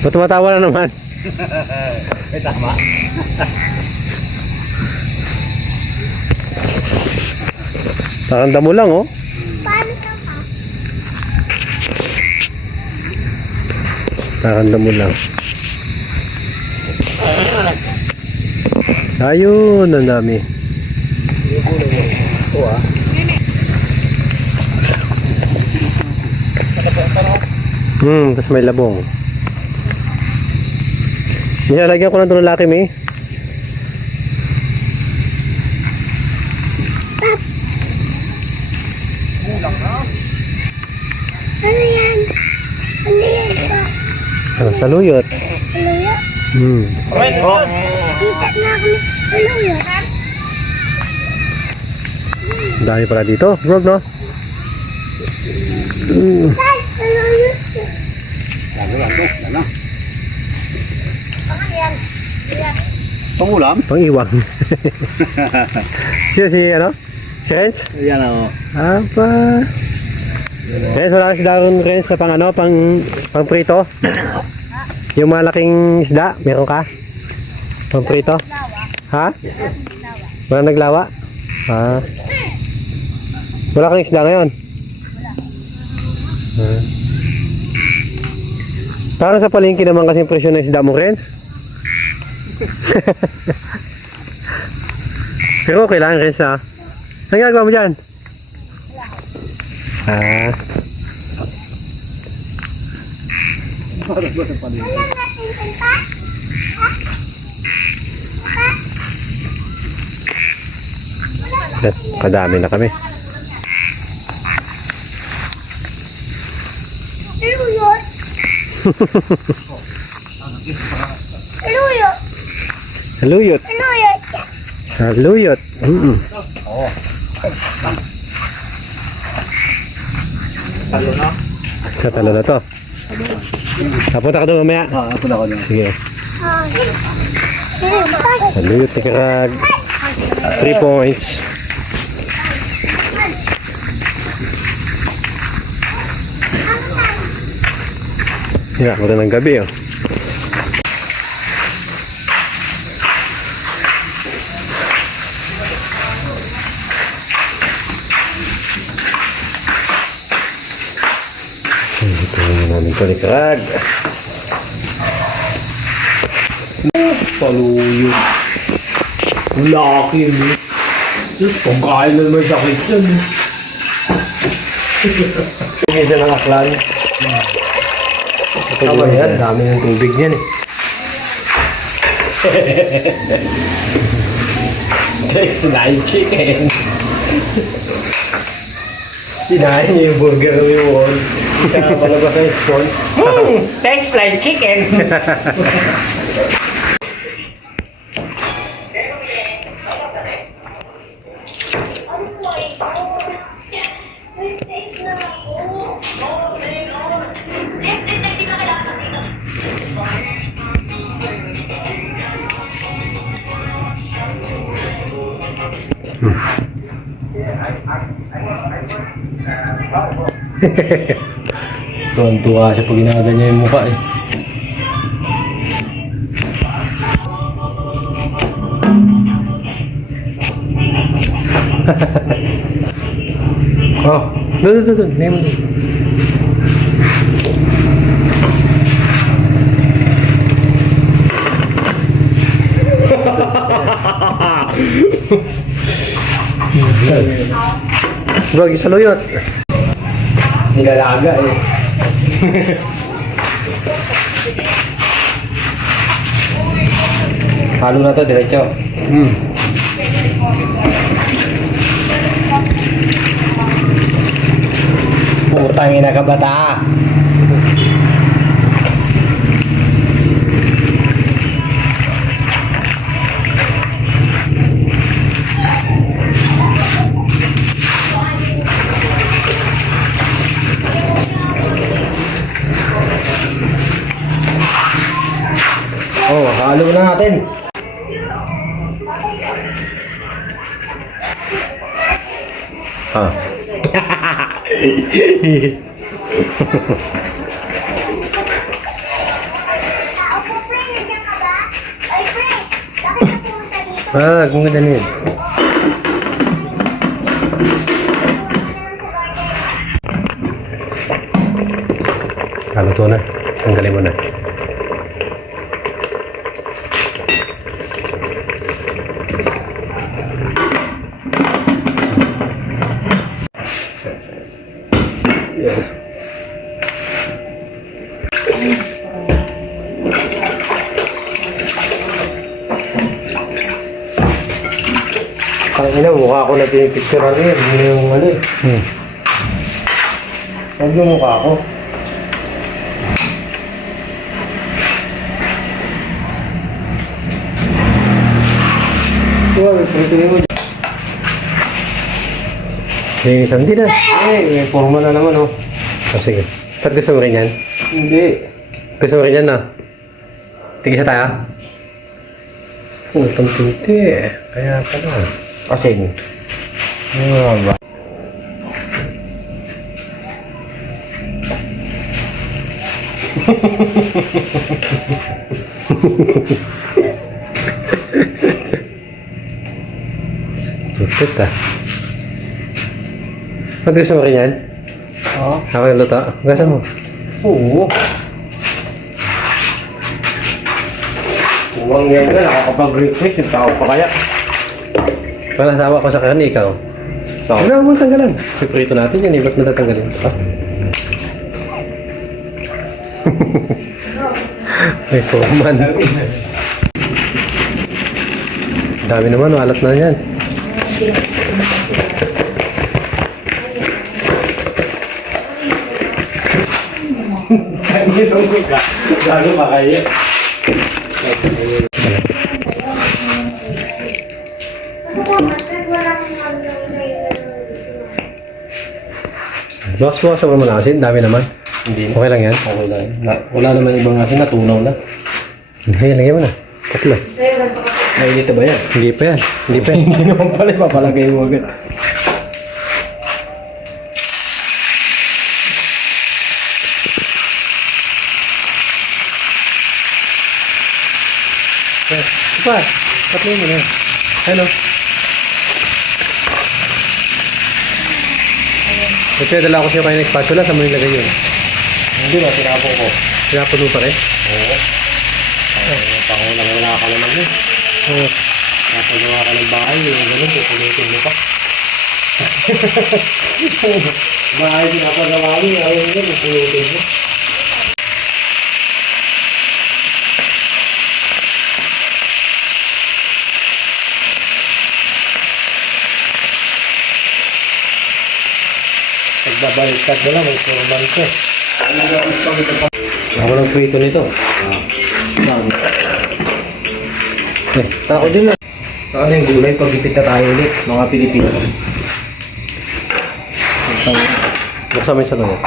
Ba't tumatawa na naman? May tama. Nakanda mo lang, oh. Paano ka pa? Nakanda mo lang. Ayun, ang dami. Ito ah. Tapos may labong. Nilalagyan ko na ito ng Lucky Me. Ano yan? Ano yan pa? Ano, saluyot. Ano yan? Right, oh. Kita na ako. Ano yan? Ang dami pala dito. Vlog, no? Tay, ano yan? Ano? Ano yan? Yan. Pangulam? Pang-iwang. si ano? Si Renz? Yan o. Apa? Renz, wala kasi daron Renz na pang ano, pang prito. Yung malaking isda, meron ka? Pang prito? Ha? Wala naglawa? Ha? Wala kang isda ngayon? Ha? Parang sa palengke naman kasi yung presyo ng isda mo, Renz. Pero okay lang, Renz, ha? Anong ginagawa mo dyan? Ah. Wala natin punta? Kadami na kami. Luyot. Luyot. Saluyot. Luyot. Saluyot. Talo na? Katalo na to. Napunta ka doon mamaya. Ako na ako na. Sige. Saluyot ni Karag. 3 points. Yan, ako na ng gabi, oh. Ito namin ito ni Karag. Paluyot. Laki mo. Pagkain na may sakit yan. Hindi siya ng aklan. Ito ba yan? Dami ng tubig niyan, eh. Guys, nine chicken. Sinahin niya yung burger ng yun. Kaya palabas ng spawn. Tastes like chicken. Tuwan-tuwa siya pag ginaganyan yung mukha, eh. Oh, doon. Name mo. Bro, isaluyot. Nilalaga eh. Halo na to, diretso. Putang ina ka bata. Oh, halo na natin. Ah. Kung ganyan yun. Kaluto na. Tanggalin mo na. Ang ina, mukha ko na pinipicturean yun. Hindi yung ano eh. Huwag yung mukha ko. Huwag, pinitingin mo. Hindi na. Ay, may forma na naman oh. Sige. Ba't gusto mo rin yan? Hindi. Gusto mo rin yan, no? Tigisa tayo? Itong tinti eh. Kaya pala. Kasi, ano ba? Lupit ah. Ba't gusto mo rin yan? Oo. Ako yung luto. Gasa mo. Oo. Huwag yan ka, nakakapag-request, yung tao pa kaya. Wala sawa ko sa kanya, ikaw. So, Wala mo tanggalan. Piprito natin yan, ba't natatanggalin ito? May kuman. Dami naman, walat na yan. hindi nung ka. Gago pa kaya. Bukas-bukas sa mga asin, dami naman. Hindi na. Okay lang yan. Okay lang. Wala naman ibang asin, natunaw na. Sige, lagyan mo na. Tatlo. Mainit ba yan? Hindi pa yan. Hindi pa yan. Hindi naman pala, papalagay mo agad. Pa, tatlo mo na. Ano? Ito dala ko sa'yo kayo ng spatula, saan mo nilagay yun? Hindi na, tinapon ko. Pinapuno pa rin? Oo. Pangulang wala ka naman yun. Oo. Napagawa ka ng bahay, yung ganun, pupulitin mo pa. Bahay, pinapagawa mo, yung ganun, pupulitin mo. Nagbabaliktad na lang, may kurman ko. Ako ng prito nito. Ako din lang. Saka yung gulay, pag-ipit na tayo ulit, mga Pilipino. Buksan mo yung sa loob.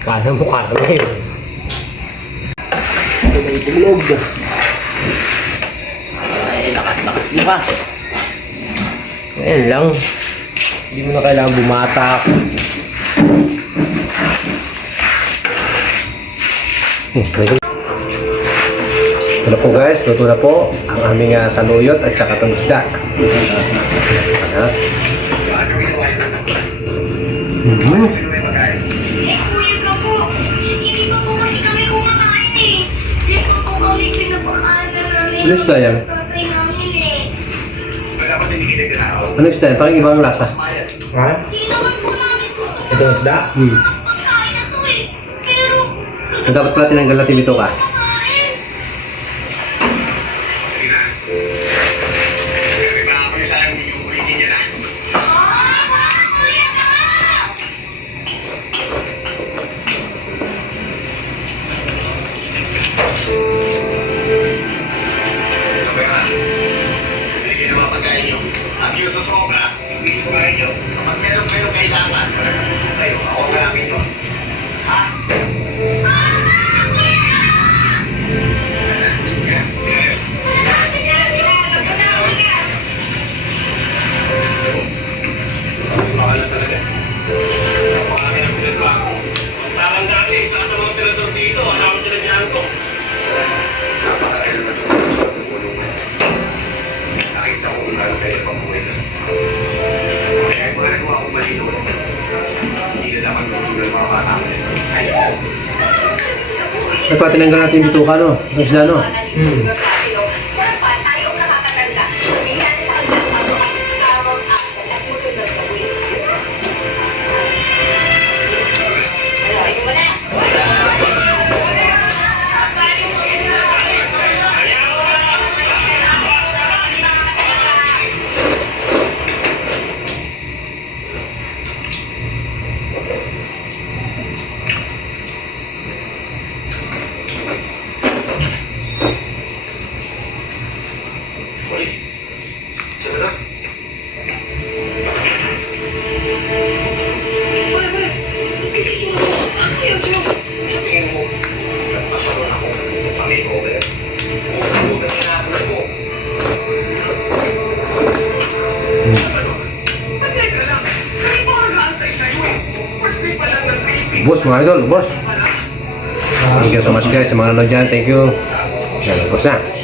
Kala mo karne. Ito na itulog. Ay, lakas. Ayan lang. Hindi mo na kailangan bumatak. Ito na po guys, luto na po ang aming saluyot at saka itong isda. Ano? Eh, kuya ka po. Hindi pa po kasi kami kumakain eh. Dito po kami pinapakain na namin. Ano isda yan? Tatay namin eh. Ano isda yan? Parang ibang lasa. Ha? Hindi naman po namin po Ito ang isda? pagkain na to eh. Pero, Dapat pala tinanggal natin ito ka. kumakain. Kuya ka! Sa sobra, hindi ko kaya nyo. Kapag meron kayo kailangan, kayo, ako malapit yun. Ha? Mahal na talaga. Napakami ng pinagbago. Ang tangan natin, isa sa mga pinador dito, alam ko sila niyan ko. Ay, pa, tinanggal natin yung bituka, no? Ang isda, no? Dapat tayo nakakatanda. Hindi natin sa kanila tamang action at musunod na way. Ayun mo na. Boss, mga idol, boss. Thank you so much guys sa mga nanood dyan. Thank you. Yan, boss na.